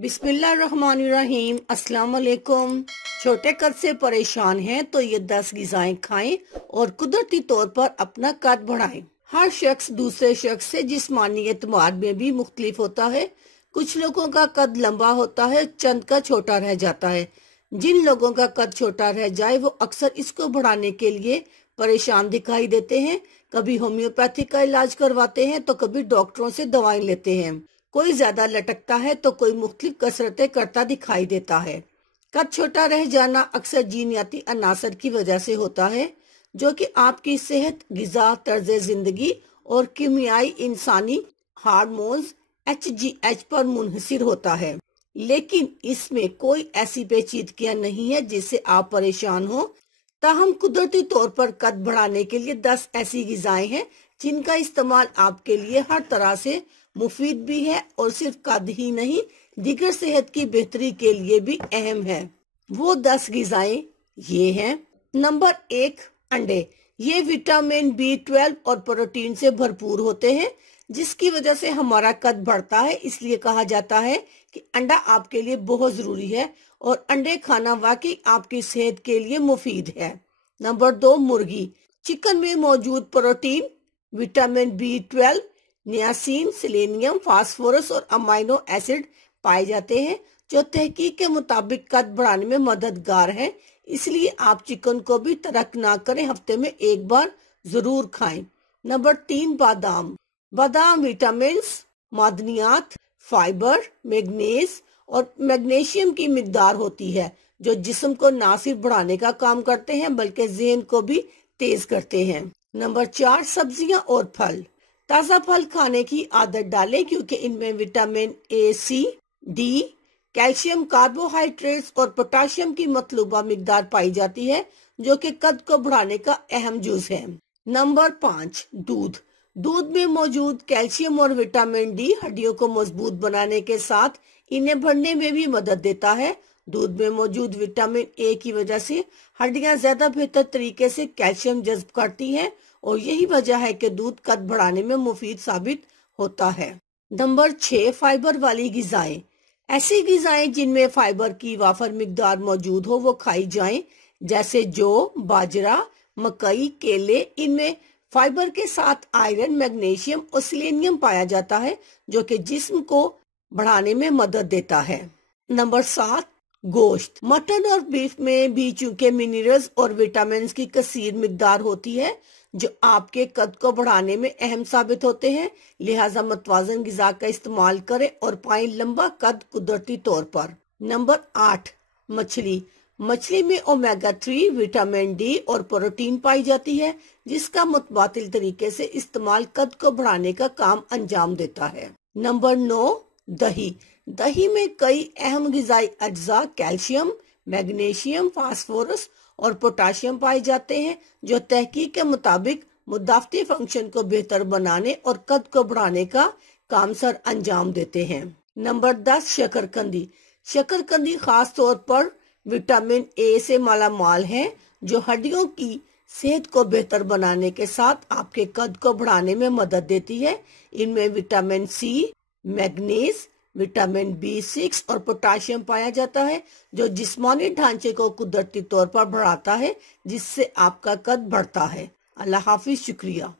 बिस्मिल्लाहिर्रहमानिर्रहीम। अस्सलाम वालेकुम। छोटे कद से परेशान हैं तो ये 10 ग़िज़ाएं खाएं और कुदरती तौर पर अपना कद बढ़ाएं। हर शख्स दूसरे शख्स से जिस्मानी एतमाद में भी मुख्तलिफ होता है। कुछ लोगों का कद लंबा होता है, चंद का छोटा रह जाता है। जिन लोगों का कद छोटा रह जाए वो अक्सर इसको बढ़ाने के लिए परेशान दिखाई देते हैं। कभी होम्योपैथी का इलाज करवाते हैं तो कभी डॉक्टरों से दवाएं लेते हैं। कोई ज्यादा लटकता है तो कोई मुख्तलिफ कसरतें करता दिखाई देता है। कद छोटा रह जाना अक्सर जीनियाती अनासर की वजह से होता है, जो कि आपकी सेहत, ग़िज़ा, तर्ज जिंदगी और कीमियाई इंसानी हार्मोन्स HGH पर मुनहसिर होता है। लेकिन इसमें कोई ऐसी पेचीदगियां नहीं है जिससे आप परेशान हो। ताहम कुदरती तौर पर कद बढ़ाने के लिए 10 ऐसी ग़िज़ाएं हैं जिनका इस्तेमाल आपके लिए हर तरह से मुफीद भी है और सिर्फ कद ही नहीं, दीगर सेहत की बेहतरी के लिए भी अहम है। वो 10 ग़िज़ाएं ये हैं। नंबर 1, अंडे। ये विटामिन B12 और प्रोटीन से भरपूर होते हैं, जिसकी वजह से हमारा कद बढ़ता है। इसलिए कहा जाता है कि अंडा आपके लिए बहुत जरूरी है और अंडे खाना वाकई आपकी सेहत के लिए मुफीद है। नंबर 2, मुर्गी। चिकन में मौजूद protein, vitamin B12, niacin, selenium, phosphorus और अमाइनो एसिड पाए जाते हैं, जो तहकीक के मुताबिक कद बढ़ाने में मददगार है। इसलिए आप चिकन को भी तर्क ना करें, हफ्ते में एक बार जरूर खाएं। नंबर 3, बादाम। बादाम विटामिन, मादनियात, फाइबर, मैग्नीज और मैग्नीशियम की मिकदार होती है, जो जिस्म को ना सिर्फ बढ़ाने का काम करते हैं बल्कि ज़हन को भी तेज करते हैं। नंबर 4, सब्जियां और फल। ताज़ा फल खाने की आदत डालें क्योंकि इनमें vitamin A, C, D, calcium, carbohydrates और पोटाशियम की मतलूबा मिकदार पाई जाती है, जो कि कद को बढ़ाने का अहम जुज है। नंबर 5, दूध। दूध में मौजूद कैल्शियम और विटामिन D हड्डियों को मजबूत बनाने के साथ इन्हें बढ़ने में भी मदद देता है। दूध में मौजूद विटामिन A की वजह से हड्डियां ज्यादा बेहतर तरीके से कैल्शियम जज्ब करती हैं और यही वजह है कि दूध कद बढ़ाने में मुफीद साबित होता है। नंबर 6, फाइबर वाली ग़िज़ाएं। ऐसी ग़िज़ाएं जिनमें फाइबर की वाफर मिकदार मौजूद हो वो खाई जाएं, जैसे जौ, बाजरा, मकई, केले। इनमें फाइबर के साथ आयरन, मैग्नीशियम और सेलेनियम पाया जाता है, जो कि जिस्म को बढ़ाने में मदद देता है। नंबर 7, गोश्त। मटन और बीफ में भी चूंकि मिनरल्स और विटामिन की कसीर मिकदार होती है, जो आपके कद को बढ़ाने में अहम साबित होते हैं। लिहाजा मतवाजन ग़िज़ा का इस्तेमाल करें और पाएं लंबा कद कुदरती तौर पर। नंबर 8, मछली। मछली में ओमेगा 3, विटामिन D और प्रोटीन पाई जाती है, जिसका मुतबातिल तरीके से इस्तेमाल कद को बढ़ाने का काम अंजाम देता है। नंबर 9, दही। दही में कई अहम ग़िज़ाई अज्जा, कैल्शियम, मैग्नीशियम, फास्फोरस और पोटाशियम पाए जाते हैं, जो तहकीक के मुताबिक मुदाफ़ती फंक्शन को बेहतर बनाने और कद को बढ़ाने का काम सर अंजाम देते हैं। नंबर 10, शकरकंदी। शकरकंदी खास तौर पर विटामिन A से मालामाल है, जो हड्डियों की सेहत को बेहतर बनाने के साथ आपके कद को बढ़ाने में मदद देती है। इनमें vitamin C, manganese, vitamin B6 और पोटाशियम पाया जाता है, जो जिस्मानी ढांचे को कुदरती तौर पर बढ़ाता है, जिससे आपका कद बढ़ता है। अल्लाह हाफिज, शुक्रिया।